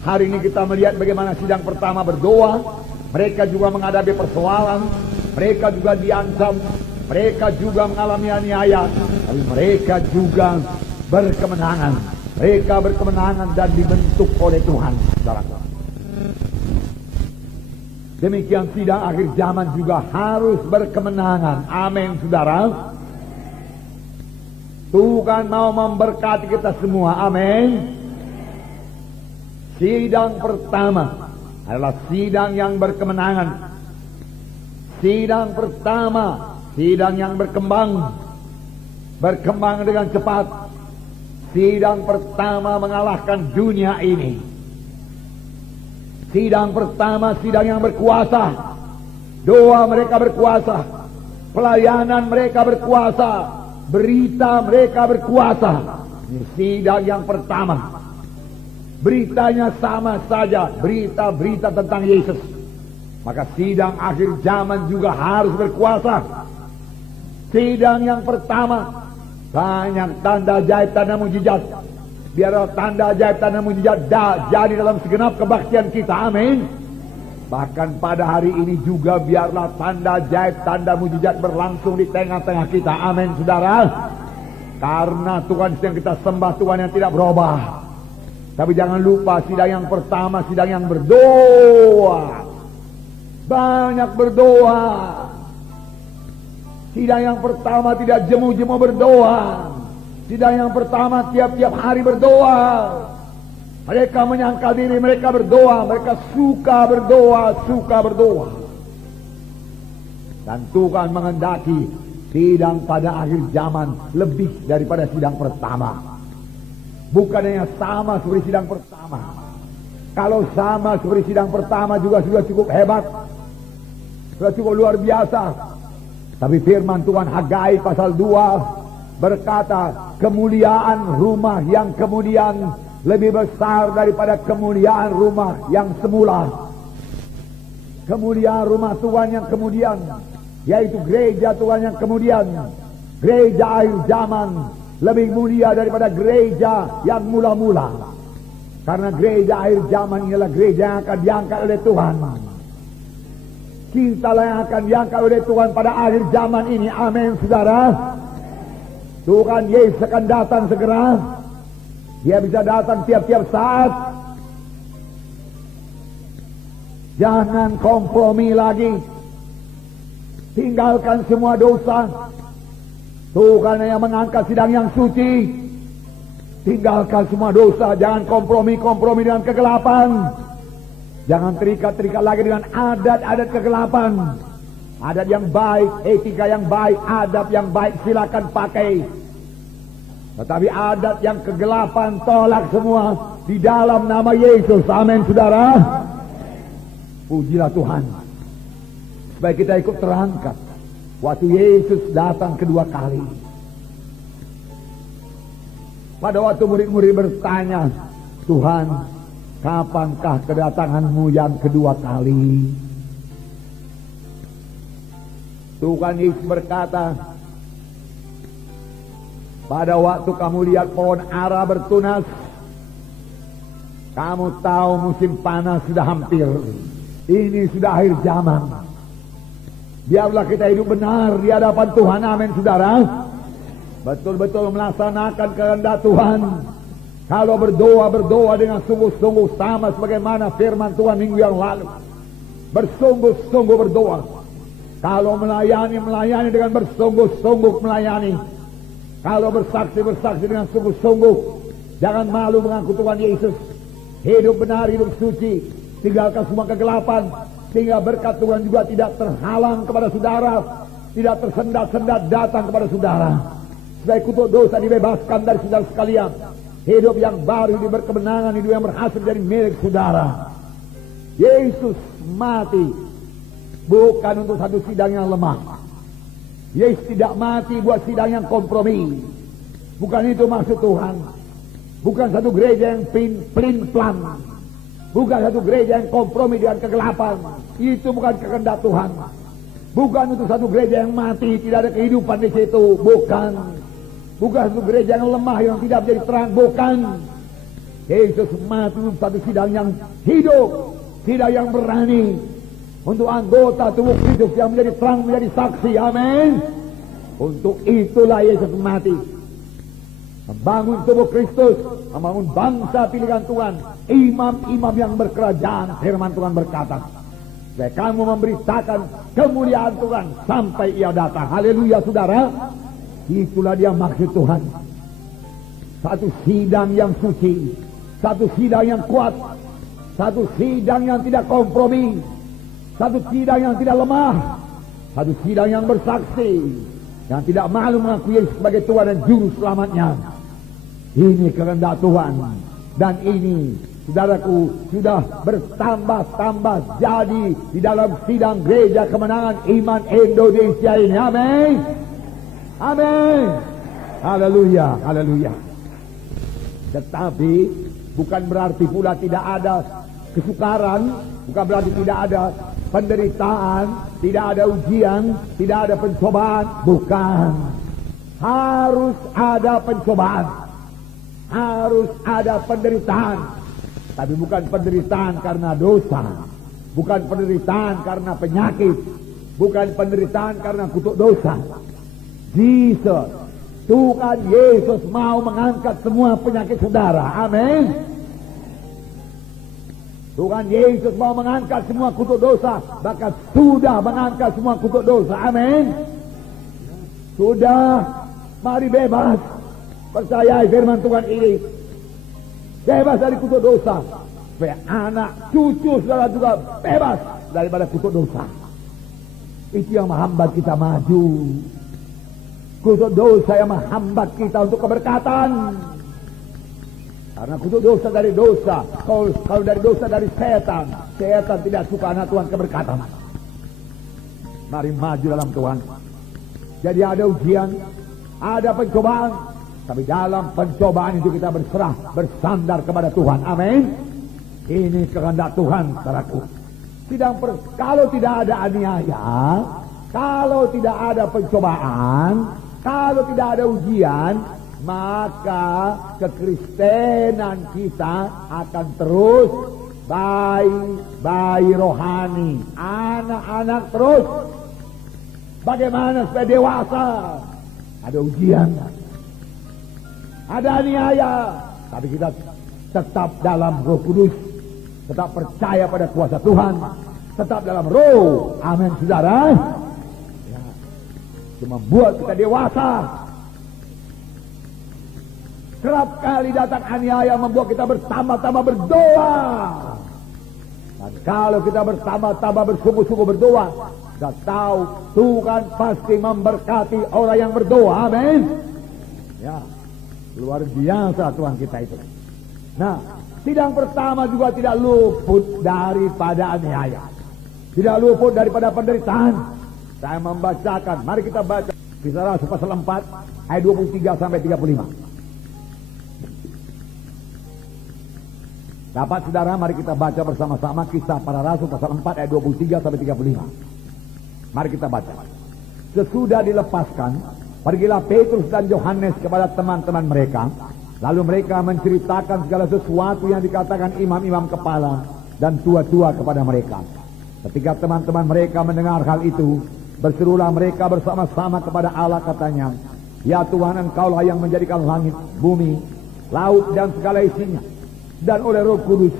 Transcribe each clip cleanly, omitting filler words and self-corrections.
Hari ini kita melihat bagaimana sidang pertama berdoa. Mereka juga menghadapi persoalan, mereka juga diancam, mereka juga mengalami aniaya, tapi mereka juga berkemenangan. Mereka berkemenangan dan dibentuk oleh Tuhan, saudara. Demikian sidang akhir zaman juga harus berkemenangan. Amin, saudara. Tuhan mau memberkati kita semua. Amin. Sidang pertama adalah sidang yang berkemenangan. Sidang pertama, sidang yang berkembang dengan cepat. Sidang pertama mengalahkan dunia ini. Sidang pertama, sidang yang berkuasa. Doa mereka berkuasa, pelayanan mereka berkuasa, berita mereka berkuasa. Ini sidang yang pertama. Beritanya sama saja, berita-berita tentang Yesus. Maka sidang akhir zaman juga harus berkuasa. Sidang yang pertama, banyak tanda ajaib, tanda mujizat. Biarlah tanda ajaib, tanda mujizat jadi dalam segenap kebaktian kita. Amin. Bahkan pada hari ini juga biarlah tanda ajaib, tanda mujizat berlangsung di tengah-tengah kita. Amin, saudara. Karena Tuhan yang kita sembah, Tuhan yang tidak berubah. Tapi jangan lupa sidang yang pertama, sidang yang berdoa. Banyak berdoa. Sidang yang pertama tidak jemu-jemu berdoa. Sidang yang pertama tiap-tiap hari berdoa. Mereka menyangkal diri, mereka berdoa. Mereka suka berdoa. Dan Tuhan menghendaki sidang pada akhir zaman lebih daripada sidang pertama. Bukan hanya sama seperti sidang pertama. Kalau sama seperti sidang pertama juga sudah cukup hebat, sudah cukup luar biasa. Tapi firman Tuhan Hagai pasal 2 berkata, kemuliaan rumah yang kemudian lebih besar daripada kemuliaan rumah yang semula. Kemuliaan rumah Tuhan yang kemudian, yaitu gereja Tuhan yang kemudian, gereja akhir zaman, lebih mulia daripada gereja yang mula-mula. Karena gereja akhir zaman ialah gereja yang akan diangkat oleh Tuhan. Kitalah yang akan diangkat oleh Tuhan pada akhir zaman ini. Amin, saudara. Tuhan Yesus akan datang segera. Dia bisa datang tiap-tiap saat. Jangan kompromi lagi. Tinggalkan semua dosa. Tuhan yang mengangkat sidang yang suci. Tinggalkan semua dosa. Jangan kompromi dengan kegelapan. Jangan terikat-terikat lagi dengan adat-adat kegelapan. Adat yang baik, etika yang baik, adab yang baik silakan pakai. Tetapi adat yang kegelapan tolak semua di dalam nama Yesus. Amin, saudara. Pujilah Tuhan. Supaya kita ikut terangkat waktu Yesus datang kedua kali. Pada waktu murid-murid bertanya, Tuhan, kapankah kedatanganmu yang kedua kali? Tuhan Yesus berkata, pada waktu kamu lihat pohon ara bertunas, kamu tahu musim panas sudah hampir. Ini sudah akhir zaman. Biarlah kita hidup benar di hadapan Tuhan. Amin, saudara. Betul-betul melaksanakan kehendak Tuhan. Kalau berdoa dengan sungguh-sungguh, sama sebagaimana firman Tuhan minggu yang lalu. Bersungguh-sungguh berdoa. Kalau melayani dengan bersungguh-sungguh melayani. Kalau bersaksi dengan sungguh-sungguh. Jangan malu mengaku Tuhan Yesus. Hidup benar, hidup suci. Tinggalkan semua kegelapan. Sehingga berkat Tuhan juga tidak terhalang kepada saudara. Tidak tersendat-sendat datang kepada saudara. Supaya kutuk dosa dibebaskan dari saudara sekalian. Hidup yang baru, hidup berkemenangan, hidup yang berhasil jadi milik saudara. Yesus mati bukan untuk satu sidang yang lemah. Yesus tidak mati buat sidang yang kompromi. Bukan itu maksud Tuhan. Bukan satu gereja yang plin-plan. Bukan satu gereja yang kompromi dengan kegelapan. Itu bukan kehendak Tuhan. Bukan untuk satu gereja yang mati, tidak ada kehidupan di situ. Bukan satu gereja yang lemah, yang tidak menjadi terang. Bukan. Yesus mati untuk satu sidang yang hidup, sidang yang berani, untuk anggota tubuh Kristus yang menjadi terang, menjadi saksi. Amin. Untuk itulah Yesus mati, membangun tubuh Kristus, membangun bangsa pilihan Tuhan, imam-imam yang berkerajaan. Firman Tuhan berkata, supaya kamu memberitakan kemuliaan Tuhan sampai Ia datang. Haleluya, saudara. Itulah dia maksud Tuhan. Satu sidang yang suci, satu sidang yang kuat, satu sidang yang tidak kompromi, satu sidang yang tidak lemah, satu sidang yang bersaksi, yang tidak malu mengakui Yesus sebagai Tuhan dan Juru Selamatnya. Ini kehendak Tuhan, dan ini, saudaraku, sudah bertambah-tambah jadi di dalam sidang Gereja Kemenangan Iman Indonesia ini. Amin. Amin. Haleluya, haleluya. Tetapi bukan berarti pula tidak ada kesukaran, bukan berarti tidak ada penderitaan, tidak ada ujian, tidak ada pencobaan. Bukan. Harus ada pencobaan, harus ada penderitaan. Tapi bukan penderitaan karena dosa, bukan penderitaan karena penyakit, bukan penderitaan karena kutuk dosa. Jesus, Tuhan Yesus mau mengangkat semua penyakit saudara. Amin. Tuhan Yesus mau mengangkat semua kutuk dosa, bahkan sudah mengangkat semua kutuk dosa. Amin. Sudah. Mari bebas. Percayai firman Tuhan ini. Bebas dari kutuk dosa. Supaya anak cucu saudara juga bebas daripada kutuk dosa. Itu yang menghambat kita maju. Kutuk dosa yang menghambat kita untuk keberkatan. Karena kutuk dosa dari dosa. Kalau dari dosa dari setan, setan tidak suka anak Tuhan keberkatan. Mari maju dalam Tuhan. Jadi ada ujian, ada pencobaan, tapi dalam pencobaan itu kita berserah, bersandar kepada Tuhan. Amin. Ini kehendak Tuhan, saudaraku. Kalau tidak ada aniaya, kalau tidak ada pencobaan, kalau tidak ada ujian, maka kekristenan kita akan terus bayi rohani, anak-anak terus. Bagaimana supaya dewasa? Ada ujian, ada aniaya, tapi kita tetap dalam Roh Kudus, tetap percaya pada kuasa Tuhan, tetap dalam Roh. Amin, saudara. Ya, itu membuat kita dewasa. Kerap kali datang aniaya membuat kita bertambah-tambah berdoa. Dan kalau kita bertambah-tambah bersungguh-sungguh berdoa, kita tahu Tuhan pasti memberkati orang yang berdoa. Amin. Ya, luar biasa Tuhan kita itu. Nah, sidang pertama juga tidak luput daripada aniaya, tidak luput daripada penderitaan. Saya membacakan, mari kita baca Kisah Rasul pasal 4 ayat 23 sampai 35. Dapat saudara, mari kita baca bersama-sama Kisah Para Rasul pasal 4 ayat 23 sampai 35. Mari kita baca. Sesudah dilepaskan, pergilah Petrus dan Yohanes kepada teman-teman mereka. Lalu mereka menceritakan segala sesuatu yang dikatakan imam-imam kepala dan tua-tua kepada mereka. Ketika teman-teman mereka mendengar hal itu, berserulah mereka bersama-sama kepada Allah, katanya, "Ya Tuhan, Engkaulah yang menjadikan langit, bumi, laut dan segala isinya. Dan oleh Roh Kudus,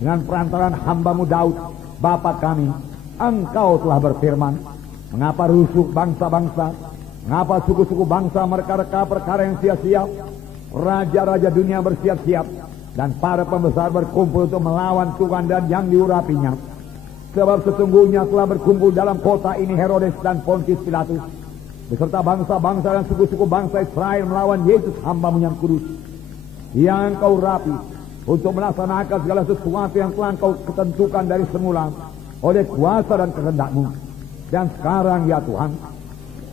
dengan perantaraan hamba-Mu Daud, Bapa kami, Engkau telah berfirman, mengapa rusuh bangsa-bangsa, mengapa suku-suku bangsa mereka-reka perkara yang sia-sia, raja-raja dunia bersiap-siap, dan para pembesar berkumpul untuk melawan Tuhan dan yang diurapinya. Sebab sesungguhnya telah berkumpul dalam kota ini Herodes dan Pontius Pilatus, beserta bangsa-bangsa dan suku-suku bangsa Israel melawan Yesus hamba-Mu yang kudus, yang Engkau rapi, untuk melaksanakan segala sesuatu yang telah Engkau ketentukan dari semula oleh kuasa dan kehendak-Mu. Dan sekarang ya Tuhan,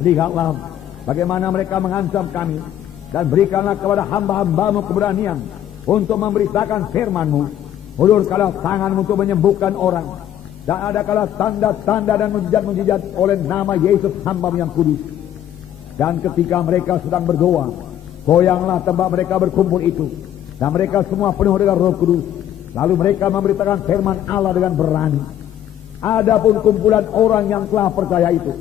lihatlah bagaimana mereka mengancam kami, dan berikanlah kepada hamba-hamba-Mu keberanian untuk memberitakan firman-Mu. Ulurkanlah tangan-Mu untuk menyembuhkan orang, dan adakanlah tanda-tanda dan mujizat-mujizat oleh nama Yesus hamba-Mu yang kudus. Dan ketika mereka sedang berdoa, goyanglah tempat mereka berkumpul itu, Dan mereka semua penuh dengan Roh Kudus. Lalu mereka memberitakan firman Allah dengan berani. Adapun kumpulan orang yang telah percaya itu,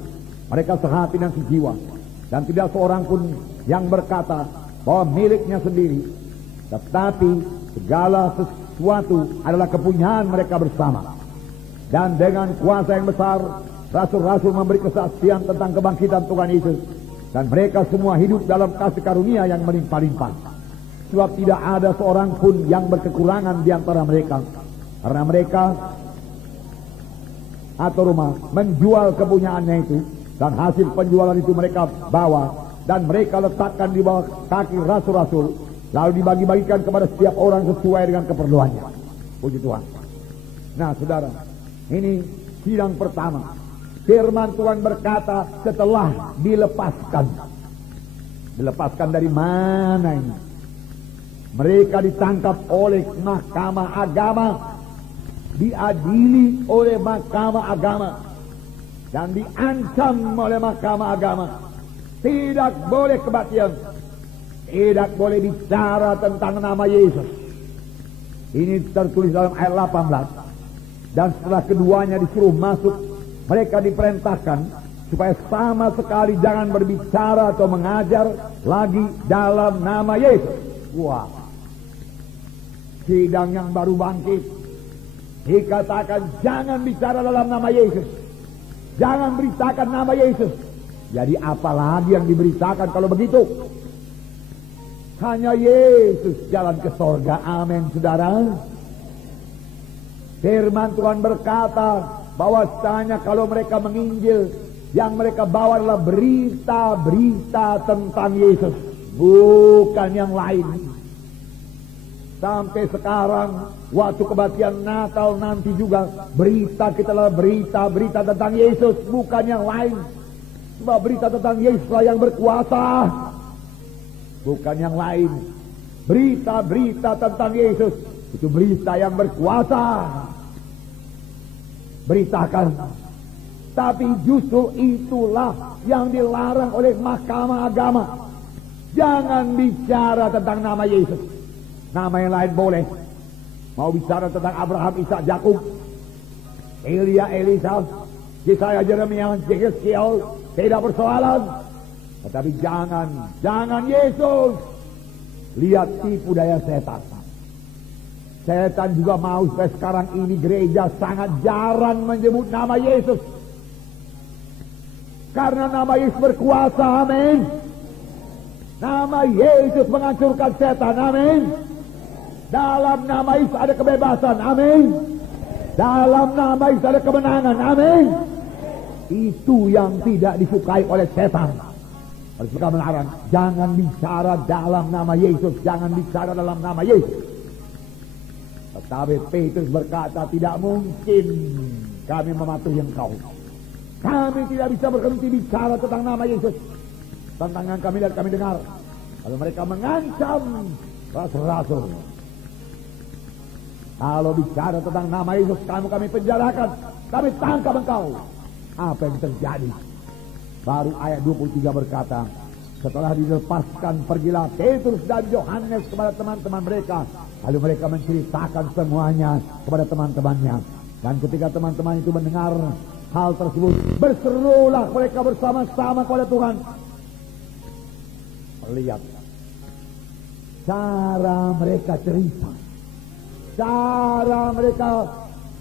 mereka sehati dan sejiwa. Dan tidak seorang pun yang berkata bahwa miliknya sendiri. Tetapi segala sesuatu adalah kepunyaan mereka bersama. Dan dengan kuasa yang besar, rasul-rasul memberi kesaksian tentang kebangkitan Tuhan Yesus. Dan mereka semua hidup dalam kasih karunia yang melimpah-limpah. Sebab tidak ada seorang pun yang berkekurangan di antara mereka. Karena mereka atau rumah menjual kepunyaannya itu. Dan hasil penjualan itu mereka bawa. Dan mereka letakkan di bawah kaki rasul-rasul. Lalu dibagi-bagikan kepada setiap orang sesuai dengan keperluannya. Puji Tuhan. Nah saudara, ini sidang pertama. Firman Tuhan berkata setelah dilepaskan. Dilepaskan dari mana ini? Mereka ditangkap oleh mahkamah agama, diadili oleh mahkamah agama, dan diancam oleh mahkamah agama. Tidak boleh kebaktian, tidak boleh bicara tentang nama Yesus. Ini tertulis dalam ayat 18. Dan setelah keduanya disuruh masuk, mereka diperintahkan supaya sama sekali jangan berbicara atau mengajar lagi dalam nama Yesus. Wah. Sidang yang baru bangkit dikatakan jangan bicara dalam nama Yesus, jangan beritakan nama Yesus. Jadi apalagi yang diberitakan kalau begitu? Hanya Yesus jalan ke sorga. Amin saudara. Firman Tuhan berkata bahwasanya kalau mereka menginjil, yang mereka bawa adalah berita-berita tentang Yesus, bukan yang lain. Sampai sekarang, waktu kebaktian Natal nanti juga, berita kita adalah berita-berita tentang Yesus, bukan yang lain. Sebab berita tentang Yesuslah yang berkuasa, bukan yang lain. Berita-berita tentang Yesus, itu berita yang berkuasa. Beritakan. Tapi justru itulah yang dilarang oleh mahkamah agama. Jangan bicara tentang nama Yesus. Nama yang lain boleh. Mau bicara tentang Abraham, Ishak, Yakub, Elia, Elisa, Yesaya, Yeremia, Yeskiel, tidak persoalan. Tetapi jangan Yesus. Lihat tipu daya setan. Setan juga mau supaya sekarang ini gereja sangat jarang menyebut nama Yesus. Karena nama Yesus berkuasa, amin. Nama Yesus menghancurkan setan, amin. Dalam nama Yesus ada kebebasan, amin. Dalam nama Yesus ada kemenangan, amin. Itu yang tidak disukai oleh setan. Harus kita melarang, jangan bicara dalam nama Yesus, jangan bicara dalam nama Yesus. Tetapi Petrus berkata, tidak mungkin kami mematuhi engkau. Kami tidak bisa berhenti bicara tentang nama Yesus. Tantangan kami dan kami dengar. Lalu mereka mengancam rasul-rasul. Kalau bicara tentang nama Yesus, kami penjarakan, kami tangkap engkau. Apa yang terjadi? Baru ayat 23 berkata, setelah dilepaskan pergilah Petrus dan Yohanes kepada teman-teman mereka. Lalu mereka menceritakan semuanya kepada teman-temannya. Dan ketika teman-teman itu mendengar hal tersebut, berserulah mereka bersama-sama kepada Tuhan. Lihat cara mereka cerita, cara mereka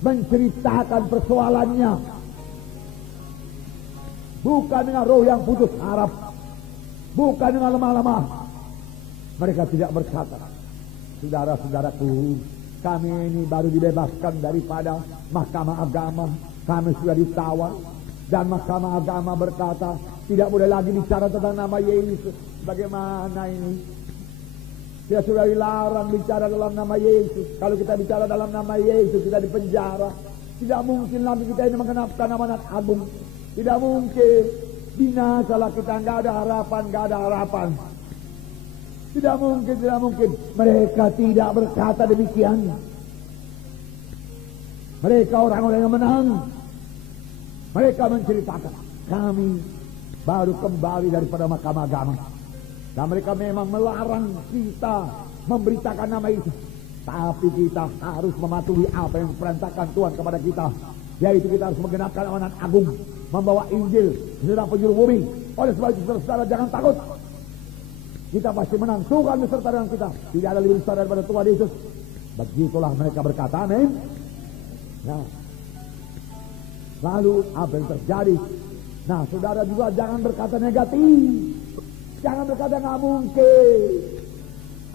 menceritakan persoalannya, bukan dengan roh yang putus harap, bukan dengan lemah-lemah. Mereka tidak berkata, saudara-saudaraku, kami ini baru dibebaskan daripada mahkamah agama, kami sudah ditawar, dan mahkamah agama berkata tidak boleh lagi bicara tentang nama Yesus. Bagaimana ini? Dia sudah dilarang bicara dalam nama Yesus. Kalau kita bicara dalam nama Yesus, kita dipenjara. Tidak mungkin lagi kita ini mengenapkan amanat agung. Tidak mungkin. Binasalah kita, nggak ada harapan, nggak ada harapan. Tidak mungkin, tidak mungkin. Mereka tidak berkata demikian. Mereka orang-orang yang menang. Mereka menceritakan, kami baru kembali daripada mahkamah agama. Dan mereka memang melarang kita memberitakan nama itu. Tapi kita harus mematuhi apa yang diperintahkan Tuhan kepada kita. Yaitu kita harus menggenapkan amanat agung, membawa Injil ke seluruh penjuru bumi. Oleh sebab itu saudara jangan takut. Kita pasti menang. Tuhan beserta dengan kita. Tidak ada lebih besar daripada Tuhan Yesus. Begitulah mereka berkata, amin. Nah, lalu apa yang terjadi? Nah, saudara juga jangan berkata negatif. Jangan berkata nggak mungkin.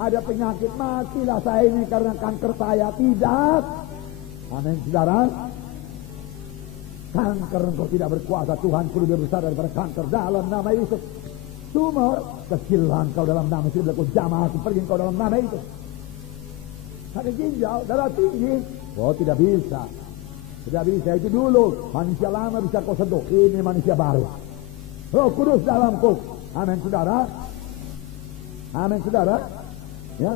Ada penyakit, matilah saya ini karena kanker saya. Tidak. Amin, saudara. Kanker engkau tidak berkuasa. Tuhan lebih besar daripada kanker dalam nama Yesus. Tumor, kecilan kau dalam nama Yesus. Bila kau jamah, aku pergi kau dalam nama itu. Ada ginjal, darah tinggi. Oh, tidak bisa. Tidak bisa, itu dulu. Manusia lama bisa kau sentuh. Ini manusia baru. Roh Kudus dalamku. Amin, saudara. Amin, saudara. Ya.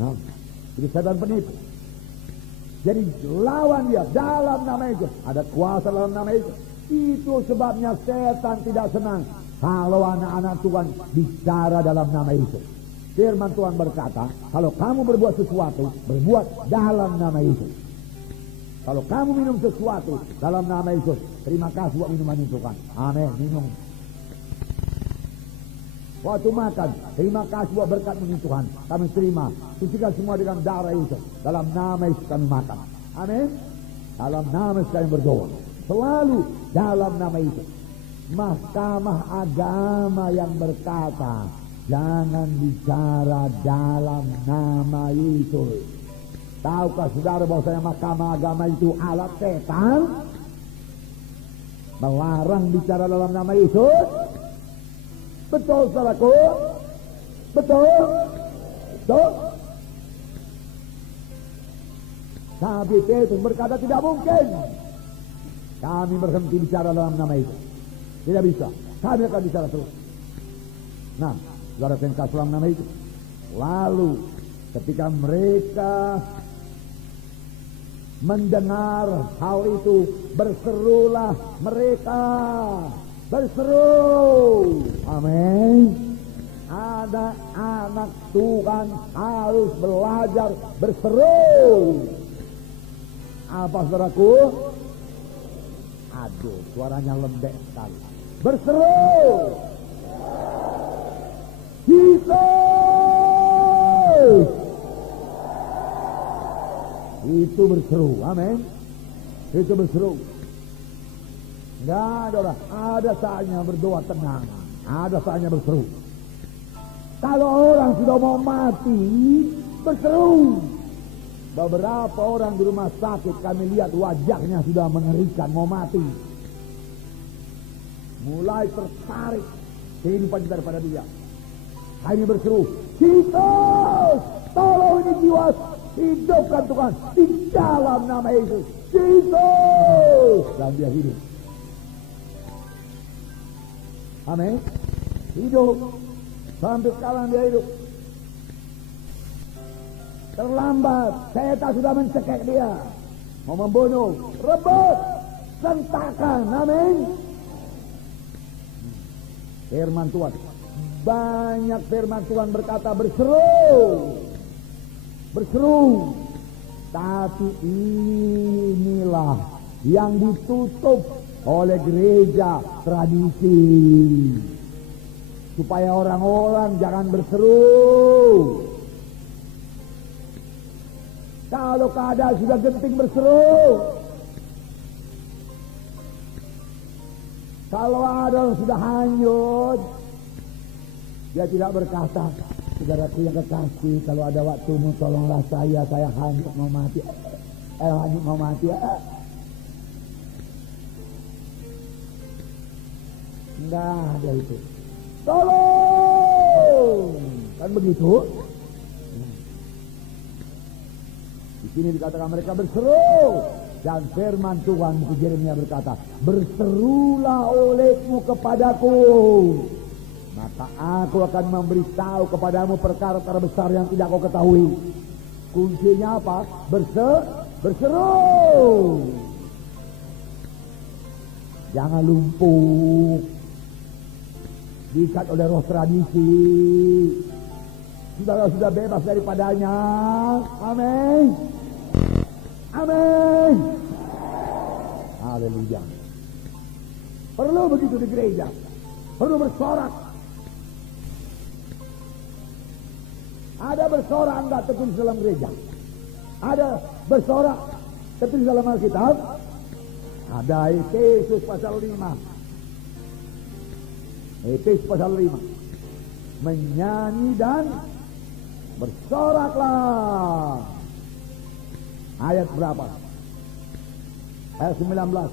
Nah, itu setan penipu. Jadi lawan dia dalam nama itu. Ada kuasa dalam nama itu. Itu sebabnya setan tidak senang kalau anak-anak Tuhan bicara dalam nama itu. Firman Tuhan berkata, kalau kamu berbuat sesuatu, berbuat dalam nama itu. Kalau kamu minum sesuatu dalam nama Yesus, terima kasih buat minuman itu kan. Amin, minum. Waktu makan, terima kasih buat berkat minum Tuhan. Kami terima, sucikan semua dengan darah Yesus. Dalam nama Yesus kami makan. Amin. Dalam nama Yesus kami berdoa. Selalu dalam nama Yesus. Mahkamah agama yang berkata, jangan bicara dalam nama Yesus. Tahukah saudara bahwasanya mahkamah agama itu alat setan? Melarang bicara dalam nama Yesus. Betul, saudaraku? Betul? Betul? Tapi Petrus berkata tidak mungkin kami berhenti bicara dalam nama itu. Tidak bisa. Kami akan bicara terus. Nah, saudara tengkar dalam nama itu. Lalu ketika mereka mendengar hal itu, berserulah mereka. Berseru. Amin. Ada anak Tuhan harus belajar berseru. Apa saudaraku? Aduh, suaranya lembek sekali. Berseru. Yesus. Itu berseru. Amin. Itu berseru. Tidak ada orang. Ada saatnya berdoa tenang. Ada saatnya berseru. Kalau orang sudah mau mati, berseru. Beberapa orang di rumah sakit kami lihat wajahnya sudah mengerikan, mau mati. Mulai tertarik kehidupan daripada dia. Hanya berseru, Yesus, tolong ini jiwa, hidupkan Tuhan di dalam nama Yesus. Yesus, dan dia hidup. Amin. Hidup. Sampai sekarang dia hidup. Terlambat. Setan sudah mencekik dia. Mau membunuh. Rebut. Sentakan. Amin. Firman Tuhan. Banyak firman Tuhan berkata berseru. Berseru. Tapi inilah yang ditutup oleh gereja tradisi, supaya orang-orang jangan berseru. Kalau keadaan sudah genting berseru. Kalau ada yang sudah hanyut, dia tidak berkata, saudaraku yang kekasih, kalau ada waktumu tolonglah saya hanyut mau mati. Hanyut mau mati. Enggak ada itu. Tolong! Kan begitu? Di sini dikatakan mereka berseru. Dan firman Tuhan Yeremia berkata, berserulah olehmu kepadaku, maka aku akan memberitahu kepadamu perkara terbesar yang tidak kau ketahui. Kuncinya apa? Berseru. Jangan lumpuh. diikat oleh roh tradisi. Saudara sudah bebas daripadanya. Amin. Amin. Haleluya. Perlu begitu di gereja. Perlu bersorak. Ada bersorak enggak tertulis dalam gereja? Ada bersorak tertulis dalam Alkitab? Ada. Efesus pasal 5. Efesus pasal 5. Menyanyi dan bersoraklah. Ayat berapa? Ayat 19.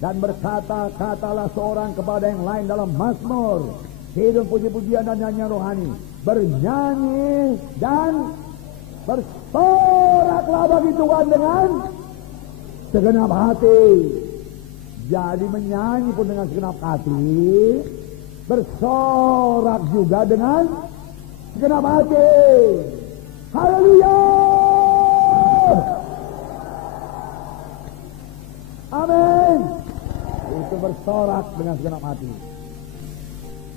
Dan berkata-katalah seorang kepada yang lain dalam mazmur, hidup puji-pujian dan nyanyian rohani, bernyanyi dan bersoraklah bagi Tuhan dengan segenap hati. Jadi menyanyi pun dengan segenap hati, bersorak juga dengan segenap hati. Haleluya. Amin. Itu bersorak dengan segenap hati.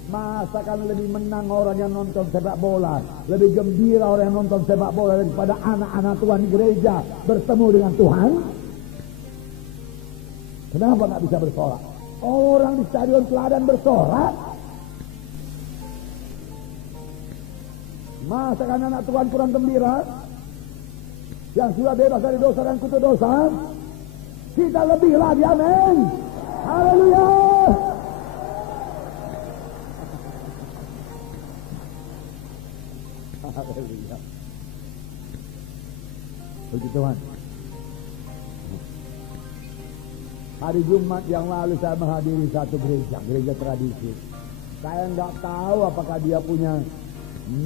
Masakan lebih menang orang yang nonton sepak bola, lebih gembira orang yang nonton sepak bola daripada anak-anak Tuhan di gereja bertemu dengan Tuhan? Kenapa nggak bisa bersorak? Orang di stadion Teladan bersorak. Masakan anak Tuhan kurang gembira? Yang sudah bebas dari dosa dan kutuk dosa? Kita lebih lagi, amin. Haleluya. Haleluya. Puji Tuhan. Hari Jumat yang lalu saya menghadiri satu gereja tradisi. Saya nggak tahu apakah dia punya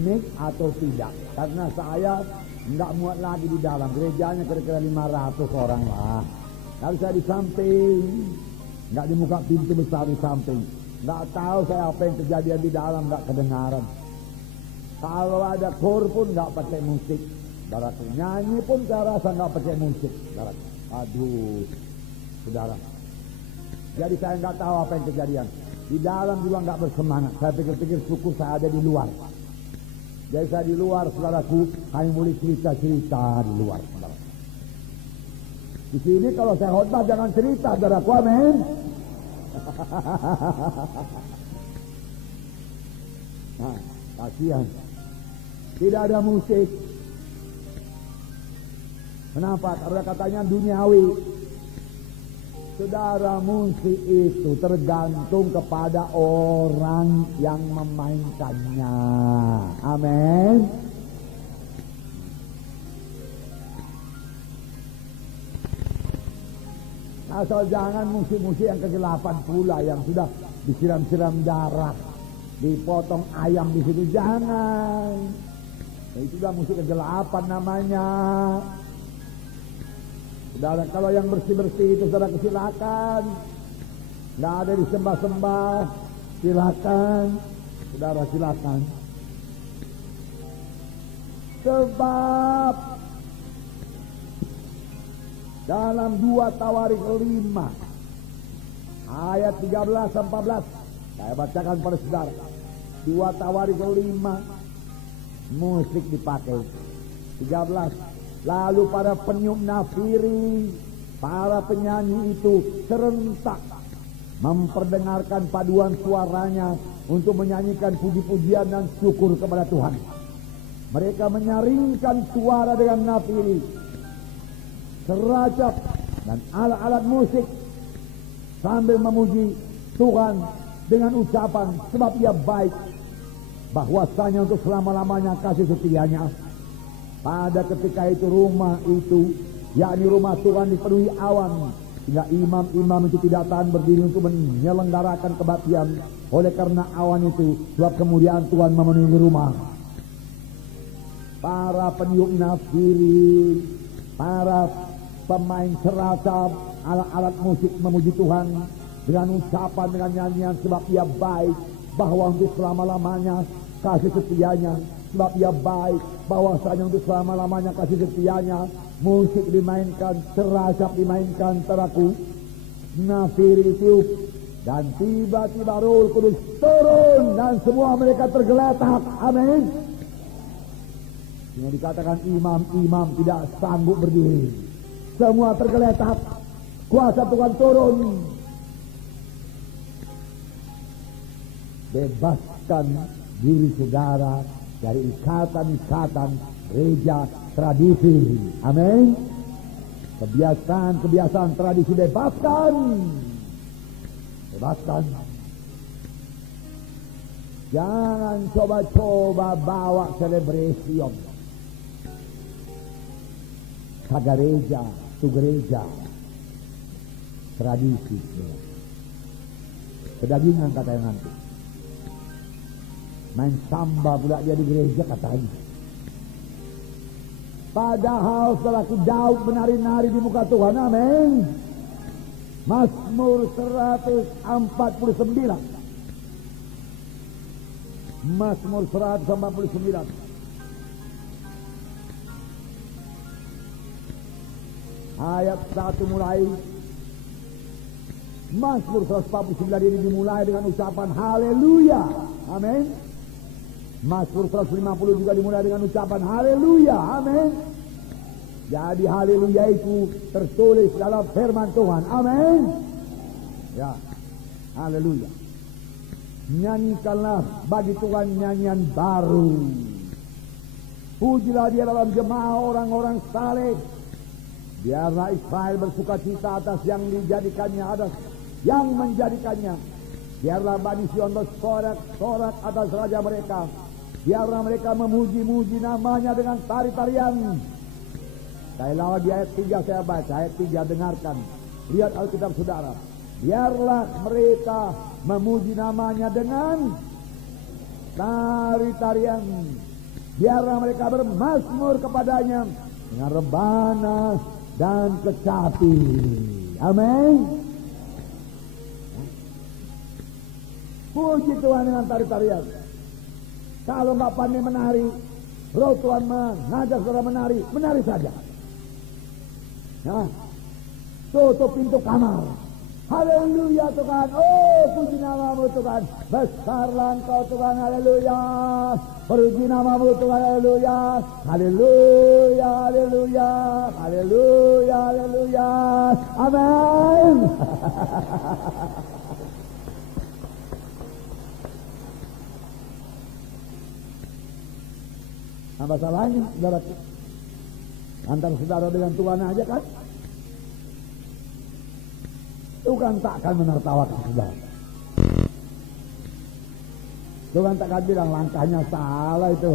mic atau tidak, karena saya nggak muat lagi di dalam. Gerejanya kira-kira 500 orang lah. Lalu saya di samping, nggak di muka pintu besar di samping. Nggak tahu saya apa yang kejadian di dalam, nggak kedengaran. Kalau ada kor pun nggak pakai musik. Saudara, nyanyi pun saya rasa nggak pakai musik. Saudara, aduh, saudara. Jadi saya nggak tahu apa yang kejadian. Di dalam juga nggak bersemangat. Saya pikir-pikir syukur saya ada di luar. Jadi saya di luar, saudaraku, hanya boleh cerita-cerita di luar, saudara. Di sini kalau saya khotbah jangan cerita, saudaraku, amin. Nah, kasihan. Tidak ada musik. Kenapa? Karena katanya duniawi. Saudara, musik itu tergantung kepada orang yang memainkannya. Amin. Asal jangan musik-musik yang kegelapan pula, yang sudah disiram-siram darah, dipotong ayam di situ, jangan. Itu sudah musik kegelapan namanya. Saudara, kalau yang bersih-bersih itu saudara silakan. Nggak ada disembah-sembah, silakan. Saudara silakan. Sebab dalam 2 Tawarik 5 ayat 13-14 saya bacakan pada saudara. 2 Tawarik 5 musik dipakai. 13. Lalu para peniup nafiri, para penyanyi itu serentak memperdengarkan paduan suaranya untuk menyanyikan puji-pujian dan syukur kepada Tuhan. Mereka menyaringkan suara dengan nafiri, seracap dan alat-alat musik sambil memuji Tuhan dengan ucapan, sebab Ia baik, bahwasanya untuk selama-lamanya kasih setianya. Pada ketika itu rumah itu, yakni rumah Tuhan, dipenuhi awan, sehingga imam-imam itu tidak tahan berdiri untuk menyelenggarakan kebaktian. Oleh karena awan itu, sebab kemuliaan Tuhan memenuhi rumah. Para peniup nafiri, para pemain seracap, alat-alat musik memuji Tuhan dengan ucapan, dengan nyanyian, sebab Ia baik, bahwa untuk selama-lamanya kasih setianya. Sebab Ia baik, bahwasanya untuk selama-lamanya kasih setianya. Musik dimainkan, seracap dimainkan, teraku nafiri itu Dan tiba-tiba Roh Kudus turun dan semua mereka tergeletak. Amin. Yang dikatakan imam-imam tidak sanggup berdiri. Semua tergeletak. Kuasa Tuhan turun. Bebaskan diri saudara dari ikatan-ikatan gereja tradisi. Amin. Kebiasaan tradisi bebaskan. Bebaskan. Jangan coba-coba bawa celebration ke gereja, tu gereja. Tradisi. Kedagingan katanya nanti. Main samba pula dia di gereja katanya. Padahal selaku Daud menari-nari di muka Tuhan. Amin. Mazmur 149. Mazmur 149. Ayat 1 mulai. Mazmur 149 ini dimulai dengan ucapan haleluya. Amin. Mazmur 150 juga dimulai dengan ucapan haleluya. Amin. Jadi haleluya itu tertulis dalam firman Tuhan. Amin. Ya. Haleluya. Nyanyikanlah bagi Tuhan nyanyian baru. Pujilah dia dalam jemaah orang-orang saleh. Biarlah Israel bersukacita atas yang dijadikannya, atas yang menjadikannya. Biarlah Bani Sion bersorak-sorak atas raja mereka. Biarlah mereka memuji-muji namanya dengan tari-tarian. Saya lawan di ayat 3 saya baca. Ayat 3 dengarkan. Lihat Alkitab saudara. Biarlah mereka memuji namanya dengan tari-tarian. Biarlah mereka bermazmur kepadanya dengan rebana dan kecapi. Amin. Puji Tuhan dengan tari-tarian. Kalau nggak pandai menari, Roh Tuhan mengajak saudara menari, menari saja. Nah, tutup pintu kamar. Haleluya Tuhan. Oh, puji namamu Tuhan. Besarlah Engkau Tuhan. Haleluya. Puji namamu Tuhan. Haleluya. Haleluya. Haleluya. Haleluya. Haleluya. Amin. Apa salahnya, saudara? Antara saudara dengan Tuhan aja kan? Tuhan tak akan menertawakan saudara. Tuhan tak akan bilang langkahnya salah itu.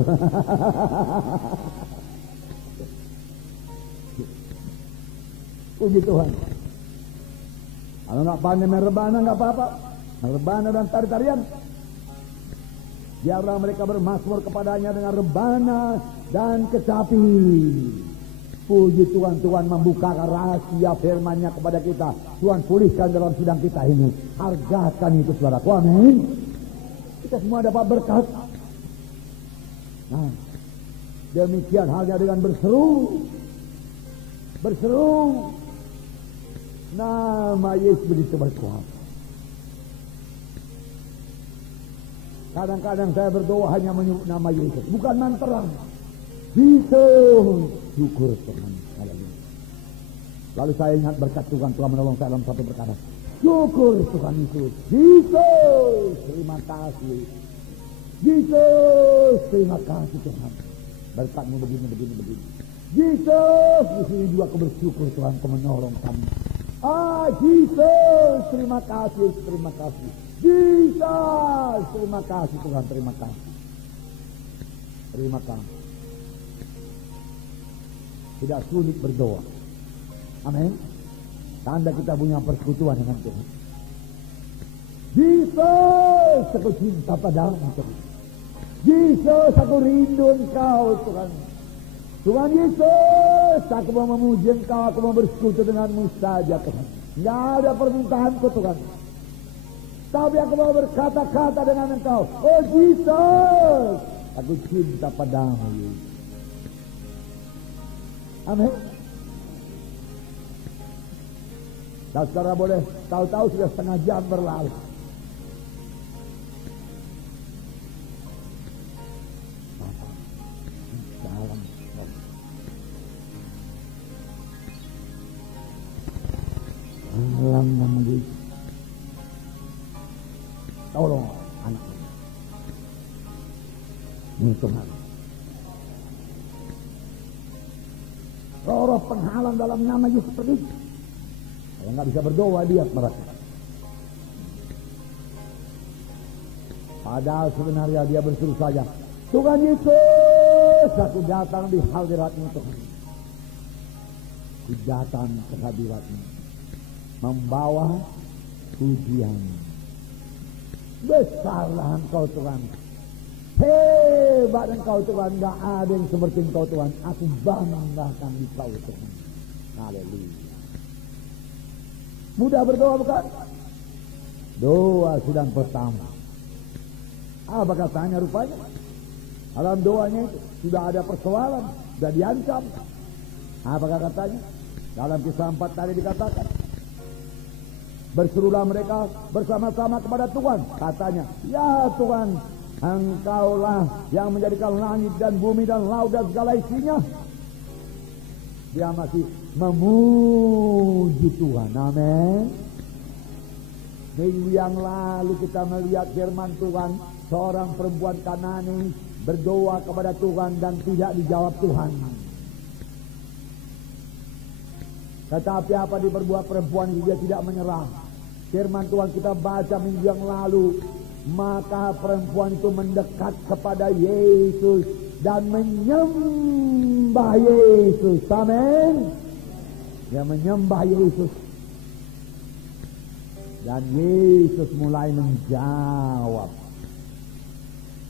Puji Tuhan. Kalau nggak pandai merebana nggak apa-apa. Merebana dan tari-tarian. Biarlah mereka bermazmur kepadanya dengan rebana dan kecapi. Puji Tuhan, Tuhan membukakan rahasia firman-Nya kepada kita. Tuhan pulihkan dalam sidang kita ini. Hargakan itu saudaraku. Amin. Kita semua dapat berkat. Nah, demikian halnya dengan berseru. Berseru. Nama Yesus begitu berkuasa. Kadang-kadang saya berdoa hanya menyebut nama Yesus, bukan mantra. Yesus, syukur Tuhan. Haleluya. Lalu saya ingat berkat Tuhan, Tuhan menolong saya dalam satu perkara. Syukur Tuhan Yesus. Yesus, terima kasih. Yesus, terima kasih Tuhan. Berkatmu begini. Yesus, di sini juga aku bersyukur Tuhan, Kau menolong kami. Yesus, terima kasih. Yesus, terima kasih Tuhan, terima kasih. Tidak sulit berdoa. Amin. Tanda kita punya persekutuan dengan Tuhan. Yesus, aku cinta padamu Tuhan. Yesus, aku rindu Engkau Tuhan. Tuhan Yesus, aku mau memuji Engkau, aku mau bersekutu denganmu saja Tuhan. Tidak ada permintaanku Tuhan. Tapi aku mau berkata-kata dengan Engkau. Oh Yesus, aku cinta padamu Yesus. Amin. Dan saudara boleh tahu-tahu sudah setengah jam berlalu. Dalam nama Yesus, tolong anak ini Tuhan. Roh penghalang dalam nama Yesus pergi. Kalau nggak bisa berdoa, lihat mereka. Padahal sebenarnya dia berseru saja, Tuhan Yesus, aku datang di hadirat-Mu Tuhan. Aku datang ke hadirat-Mu, membawa pujian. Besarlah Engkau Tuhan, hebat Engkau Tuhan, gak ada yang seperti Engkau Tuhan. Aku banggakan di Kau Tuhan. Haleluya. Mudah berdoa bukan? Doa sidang pertama. Apa katanya rupanya? Dalam doanya itu sudah ada persoalan, sudah diancam. Apakah katanya? Dalam Kisah 4 tadi dikatakan, berserulah mereka bersama-sama kepada Tuhan. Katanya, ya Tuhan, Engkaulah yang menjadikan langit dan bumi dan laut dan segala isinya. Dia masih memuji Tuhan. Amin. Minggu yang lalu kita melihat firman Tuhan, seorang perempuan Kanani berdoa kepada Tuhan dan tidak dijawab Tuhan. Tetapi apa diperbuat perempuan itu, dia tidak menyerah. Firman Tuhan kita baca minggu yang lalu, maka perempuan itu mendekat kepada Yesus dan menyembah Yesus. Amin. Dia menyembah Yesus. Dan Yesus mulai menjawab.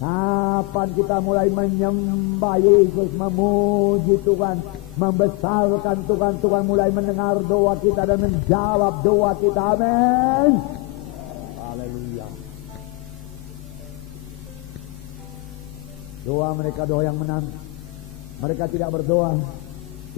Kapan kita mulai menyembah Yesus, memuji Tuhan, membesarkan Tuhan, Tuhan mulai mendengar doa kita dan menjawab doa kita. Amin. Haleluya. Doa mereka doa yang menang. Mereka tidak berdoa,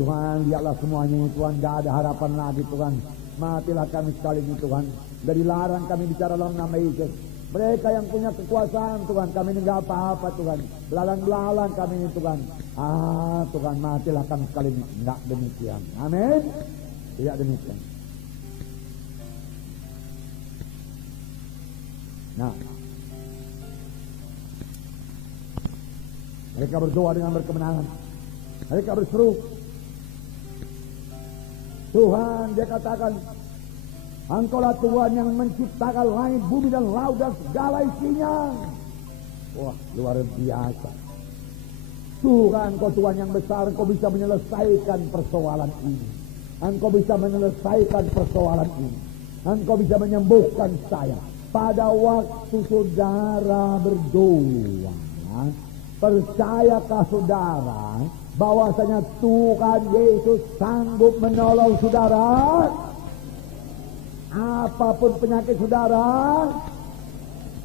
Tuhan lihatlah semuanya Tuhan, gak ada harapan lagi Tuhan, matilah kami sekali ini Tuhan. Dari larang kami bicara dalam nama Yesus. Mereka yang punya kekuasaan Tuhan, kami ini gak apa-apa Tuhan, belalang-belalang kami ini Tuhan. Tuhan matilah kami sekali ini. Enggak demikian. Amin. Tidak demikian. Nah, mereka berdoa dengan berkemenangan. Mereka berseru, Tuhan, dia katakan, Engkaulah Tuhan yang menciptakan langit, bumi dan laut dan segala isinya. Wah, luar biasa. Tuhan, Engkau Tuhan yang besar, Engkau bisa menyelesaikan persoalan ini. Engkau bisa menyelesaikan persoalan ini. Engkau bisa menyembuhkan saya. Pada waktu saudara berdoa, percayakah saudara bahwasanya Tuhan Yesus sanggup menolong saudara? Apapun penyakit saudara,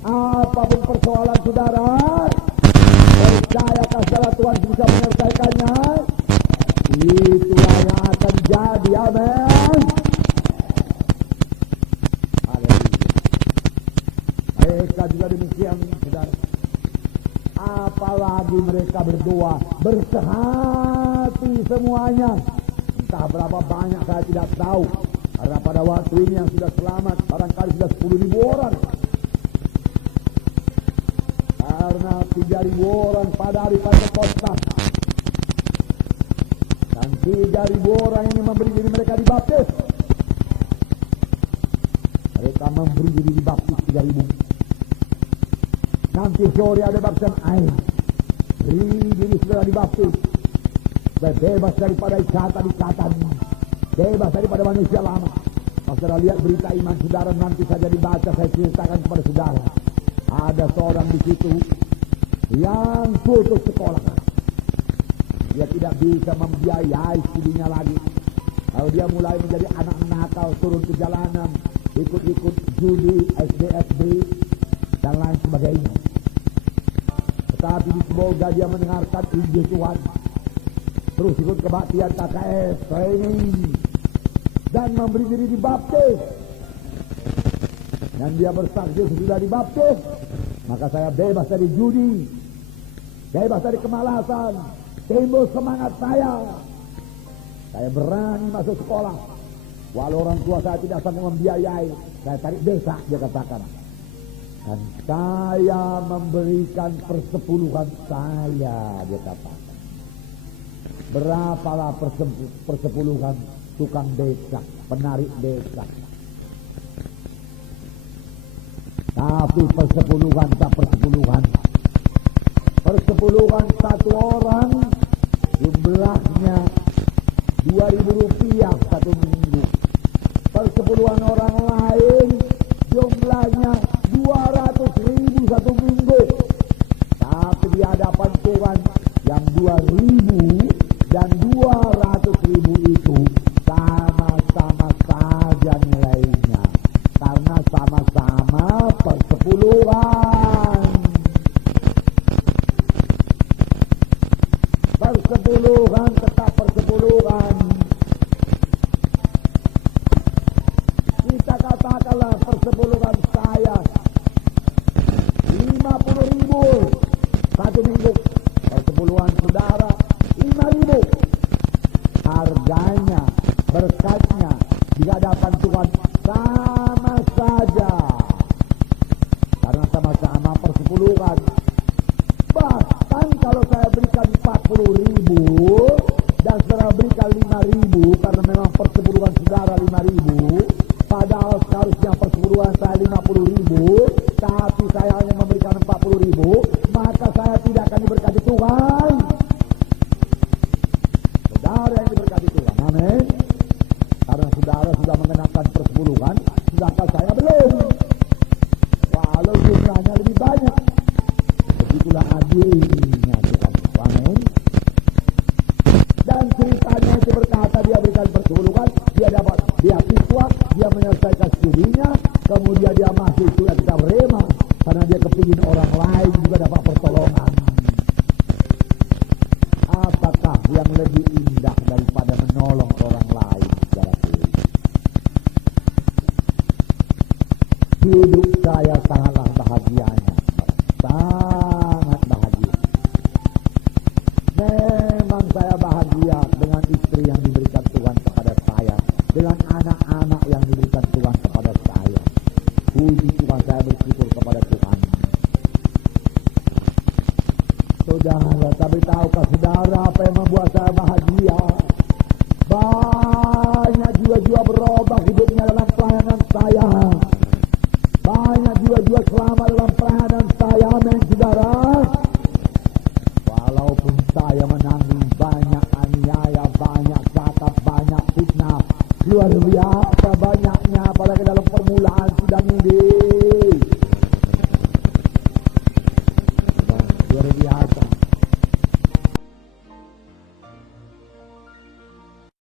apapun persoalan saudara, percayakah saudara Tuhan bisa menyelesaikannya? Itulah yang akan jadi. Amin. Mereka juga demikian, saudara. Apalagi mereka berdoa bersehati semuanya. Entah berapa banyak saya tidak tahu. Karena pada waktu ini yang sudah selamat barangkali sudah 10.000 orang. Karena 3.000 orang pada hari Pentakosta. Dan 3.000 orang ini memberi diri mereka dibaptis. Mereka memberi diri dibaptis 3.000. Nanti sore ada baptisan air. Beri diri segera dibaptis. Bebas daripada ikatan-ikatan. Bebas daripada manusia lama. Kalau saudara lihat berita iman saudara, nanti saja dibaca, saya ceritakan kepada saudara. Ada seorang di situ yang putus sekolah. Dia tidak bisa membiayai studinya lagi. Kalau dia mulai menjadi anak nakal, turun ke jalanan, ikut-ikut judi, SD dan lain sebagainya. Tetapi semoga dia mendengarkan Injil Tuhan. Terus ikut kebaktian KKS, training. dan memberi diri dibaptis, dan dia bersaksi sudah dibaptis, maka saya bebas dari judi, bebas dari kemalasan, timbul semangat saya berani masuk sekolah, walau orang tua saya tidak sanggup membiayai, saya tarik desa, dia katakan, dan saya memberikan persepuluhan saya, dia katakan. Berapalah persepuluhan tukang becak, penarik becak. Tapi persepuluhan tak persepuluhan. Persepuluhan satu orang jumlahnya 2.000 rupiah satu minggu. Persepuluhan orang lain jumlahnya 200.000 satu minggu. Tapi di hadapan Tuhan yang 2.000 dan 200.000 itu sama-sama saja nilainya, karena sama-sama persepuluhan. Persepuluhan tetap persepuluhan. Kita katakanlah persepuluhan saya 50.000 satu minggu, persepuluhan saudara 5.000. Harganya, berkatnya di hadapan Tuhan sama saja, karena sama-sama persepuluhan. Bahkan kalau saya berikan 40.000 dan saudara berikan 5.000, karena memang persepuluhan saudara 5.000, padahal seharusnya persepuluhan saya 50.000, tapi saya hanya memberikan 40.000, maka saya tidak akan diberkati Tuhan. Saudara yang diberkati Tuhan, amin. Karena saudara sudah mengenakan persepuluhan, sedangkan saya belum. Walau jumlahnya lebih banyak, begitulah adilnya Tuhan, amin. Dan ceritanya itu berkata dia berikan persepuluhan, dia dapat beasiswa, dia menyelesaikan studinya, kemudian dia masih sudah kitab rema, karena dia kepingin orang lain juga dapat pertolongan. Apakah yang lebih indah daripada menolong orang lain, saudaraku? Hidup saya sangatlah bahagianya, sangat bahagia. Memang saya bahagia dengan istri yang diberikan Tuhan kepada saya, dengan anak-anak yang diberikan Tuhan kepada saya. Puji Tuhan, saya bersyukur kepada Tuhan. Saudara, tapi tahukah saudara apa yang membuat saya bahagia? Banyak jiwa-jiwa berubah hidupnya dalam pelayanan saya. Banyak jiwa-jiwa selamat dalam pelayanan saya, amin saudara. Walaupun saya menanggung banyak aniaya, banyak catat, banyak fitnah, luar biasa banyaknya, apalagi dalam permulaan sidang ini. Luar biasa.